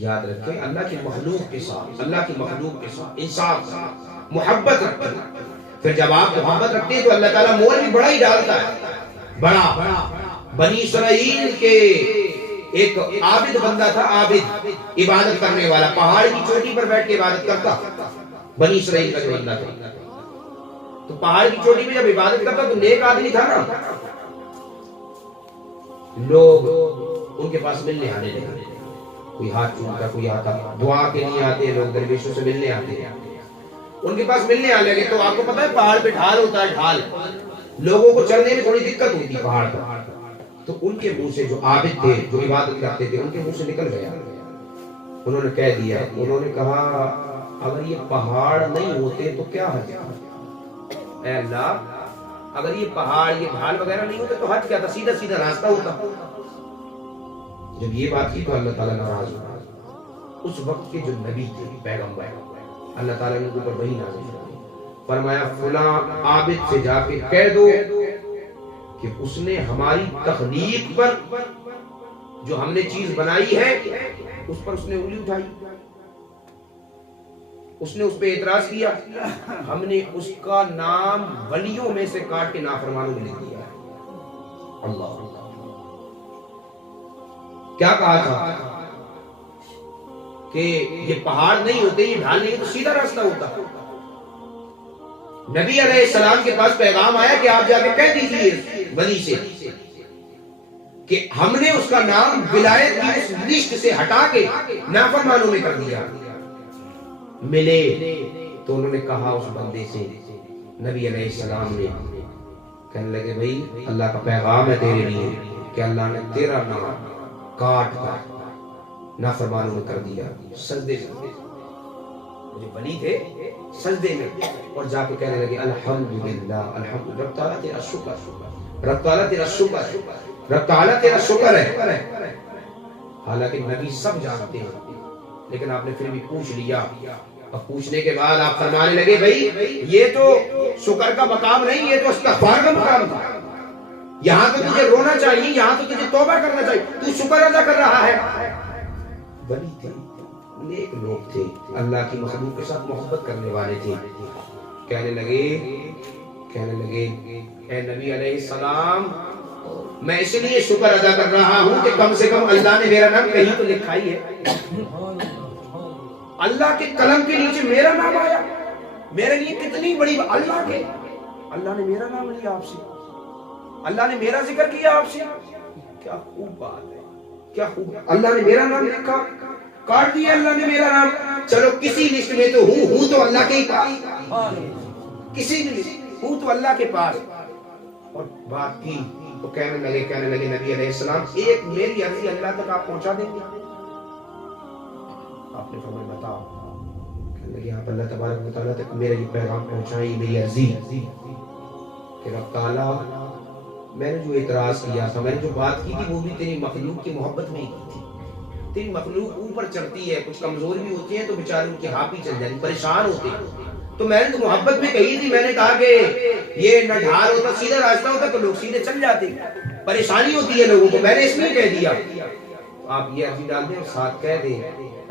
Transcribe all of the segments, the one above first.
یاد رکھیں اللہ کی مخلوق کے ساتھ، اللہ کی مخلوق کے ساتھ انصاف سے محبت رکھتے ہیں. پھر جب آپ محبت رکھتے ہیں تو اللہ تعالیٰ مول بھی بڑا ہی ڈالتا ہے. بڑا بنی اسرائیل کے ایک عابد بندہ تھا، عابد عبادت کرنے والا، پہاڑ کی چوٹی پر بیٹھ کے عبادت کرتا. بنی اسرائیل کا جو بندہ تھا تو پہاڑ کی چوٹی پہ جب عبادت کرتا تو نیک آدمی تھا نا، لوگ ان کے پاس ملنے آنے لگے. کوئی ہاتھ چومتا، کوئی آتا، دعا کے لیے آتے ہیں لوگ، درویشوں سے ملنے آتے ہیں، ان کے پاس ملنے آنے لگے. تو آپ کو پتا ہے پہاڑ پہ ڈھال ہوتا ہے، ڈھال لوگوں کو چڑھنے میں تھوڑی دقت ہوتی ہے پہاڑ پر. تو ان کے منہ سے جو عابد تھے، جو عبادت کرتے تھے، ان کے منہ سے نکل گیا. انہوں نے کہہ دیا، انہوں نے کہا اگر یہ پہاڑ نہیں ہوتے تو کیا حج تھا؟ اے اللہ اگر یہ پہاڑ، یہ ڈھال وغیرہ نہیں ہوتے تو حج کیا تھا؟ سیدھا سیدھا راستہ ہوتا. جب یہ بات کی تو اللہ تعالیٰ ناراض ہوا. اس وقت کے جو نبی تھے، پیغمبر، اللہ تعالیٰ نے ان کے اوپر وحی نازل فرمائی، فرمایا فلاں عابد سے جا کے کہہ دو کہ اس نے ہماری تخلیق پر، جو ہم نے چیز بنائی ہے اس پر اس نے انگلی اٹھائی، اس نے اس پہ اعتراض کیا، ہم نے اس کا نام ولیوں میں سے کاٹ کے نافرمانوں میں لکھ دیا. اللہ کیا کہا تھا کہ یہ پہاڑ نہیں ہوتے، یہ ڈھال نہیں تو سیدھا راستہ ہوتا. نبی علیہ السلام کے پاس پیغام آیا کہ آپ جا کے کہہ دیجئے ولی سے کہ ہم نے اس کا نام ولایت کی اس لسٹ سے ہٹا کے نافرمانوں میں کر دیا. ملے تو انہوں نے کہا اس بندے سے، نبی علیہ السلام نے کہنے لگے بھائی اللہ کا پیغام ہے تیرے لیے کہ اللہ نے تیرا نام کاٹ کر نافرمانوں میں کر دیا. سجدے میں جو ولی تھے سجدے میں، اور جا کے کہنے لگے الحمدللہ الحمد، رب تعالیٰ تیرا شکر، رب تعالیٰ تیرا شکر، رب تعالیٰ تیرا شکر ہے. حالانکہ نبی سب جانتے ہیں، لیکن آپ نے پھر بھی پوچھ لیا. اور پوچھنے کے بعد آپ فرمانے لگے بھائی یہ تو شکر کا مقام نہیں، یہ تو استغفار کا مقام تھا. یہاں تو تجھے رونا چاہیے، یہاں تو تجھے توبہ کرنا چاہیے، تو شکر ادا کر رہا ہے. ولی تھے، نیک لوگ تھے، اللہ کی مخلوق کے ساتھ محبت کرنے والے تھے. کہنے لگے اے نبی علیہ السلام میں اس لیے شکر ادا کر رہا ہوں کہ کم سے کم اللہ نے میرا نام کہیں تو لکھا ہی ہے. اللہ کے قلم کے نیچے میرا نام آیا، میرے لیے کتنی بڑی اللہ نے میرا نام لیا آپ سے، اللہ نے میرا ذکر کیا آپ سے. کیا خوب بات ہے، کیا خوب. اللہ نے میرا نام لکھا، کاٹ دیا اللہ نے میرا نام. چلو کسی لسٹ میں تو ہوں تو اللہ کے ہی پاس، کسی بھی لسٹ ہوں تو اللہ کے پاس. اور بات کی تو کہنے لگے نبی علیہ السلام ایک میری عرضی اللہ تک آپ پہنچا دیں گے؟ آپ نے فرمایا بتاؤ. کہنے لگے آپ اللہ تبارک و تعالیٰ تک میرا یہ پیغام پہنچائیں، میری عرضی کہ رب تعالیٰ میں نے جو اعتراض کیا تھا، میں نے جو بات کی تھی وہ بھی تیری مخلوق کی محبت میں ہی کی تھی. تیری مخلوق اوپر چڑھتی ہے، کچھ کمزور بھی ہوتی ہیں تو بیچارے ان کے ہاتھ ہی چل جاتی، پریشان ہوتے ہیں. تو میں نے تو محبت میں کہی تھی، میں نے کہا کہ یہ نہ ڈھال ہوتا سیدھا راستہ ہوتا تو لوگ سیدھے چل جاتے، پریشانی ہوتی ہے لوگوں کو، میں نے اس میں کہہ دیا. آپ یہ عرضی ڈال دیں اور ساتھ کہہ دیں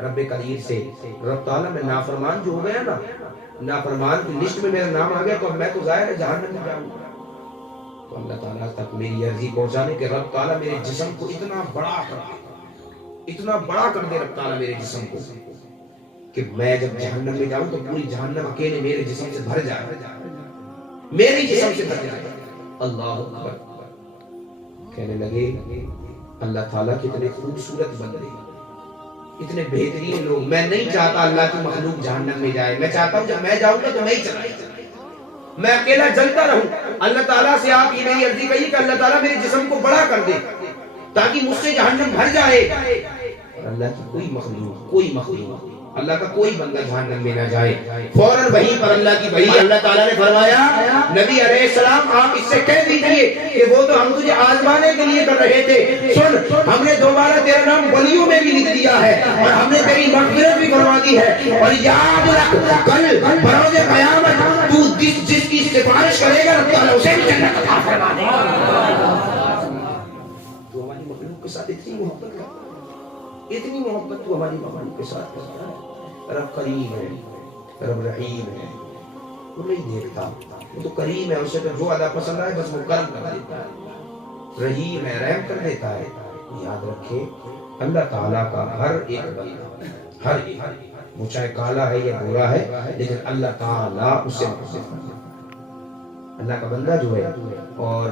رب قدیر سے رب تعالیٰ میں نافرمان جو ہو گیا نا، نافرمان کی لسٹ میں میرا نام آ گیا تو اب میں تو ظاہر ہے جہنم میں جاؤں گا. تو اللہ تعالیٰ تک میری عرضی پہنچانے کہ رب تعالیٰ میرے جسم کو اتنا بڑا کر دے، اتنا بڑا کر دے رب تعالیٰ میرے جسم کو کہ میں جب جہنم میں جاؤں تو پوری جہنم اکیلے میرے جسم سے بھر جائے، میرے جسم سے بھر جائے. اللہ اکبر. کہنے لگے اللہ تعالیٰ کتنے خوبصورت بندے، اتنے بہترین لوگ. میں نہیں چاہتا اللہ کی مخلوق جہنم میں جائے، میں چاہتا ہوں جب میں جاؤں گا تو میں ہی چلا، میں اکیلا جلتا رہوں. اللہ تعالیٰ سے آپ یہ میری عرضی کہیے کہ اللہ تعالیٰ میرے جسم کو بڑا کر دے تاکہ مجھ سے جہنم بھر جائے. اور اللہ کی کوئی مخلوق اللہ کا کوئی بندہ جہنم میں نہ جائے. فوراً وہیں پر اللہ کی وحی، اللہ تعالیٰ نے فرمایا نبی علیہ السلام آپ اس سے کہہ دیجئے کہ وہ تو ہم تجھے آزمانے کے لیے کر رہے تھے، سن ہم نے دوبارہ تیرا نام ولیوں میں بھی لکھ دیا ہے اور ہم نے تیری مغفرت بھی کروا دی ہے. اور یاد رکھ کل بروز قیامت تو جس کی سفارش کرے گا رب تعالیٰ اسے بھی جنت عطا فرما دے گا. تو ہماری مخلوق کے ساتھ اتنی محبت کرتا ہے. اتنی محبت تو ہماری مخلوق کے ساتھ کرتا ہے. رب کریم ہے، رب رحیم ہے، وہ نہیں دیکھتا. وہ تو کریم ہے، اسے جو ادا پسند آئے بس وہ کرم کر دیتا ہے. رحیم ہے، رحم کر دیتا ہے. یاد رکھے اللہ تعالیٰ کا ہر ایک بندہ، ہر ایک، وہ چاہے کالا ہے یا گورا ہے، لیکن اللہ تعالیٰ اس سے محبت کرتا ہے. اللہ کا بندہ جو ہے اور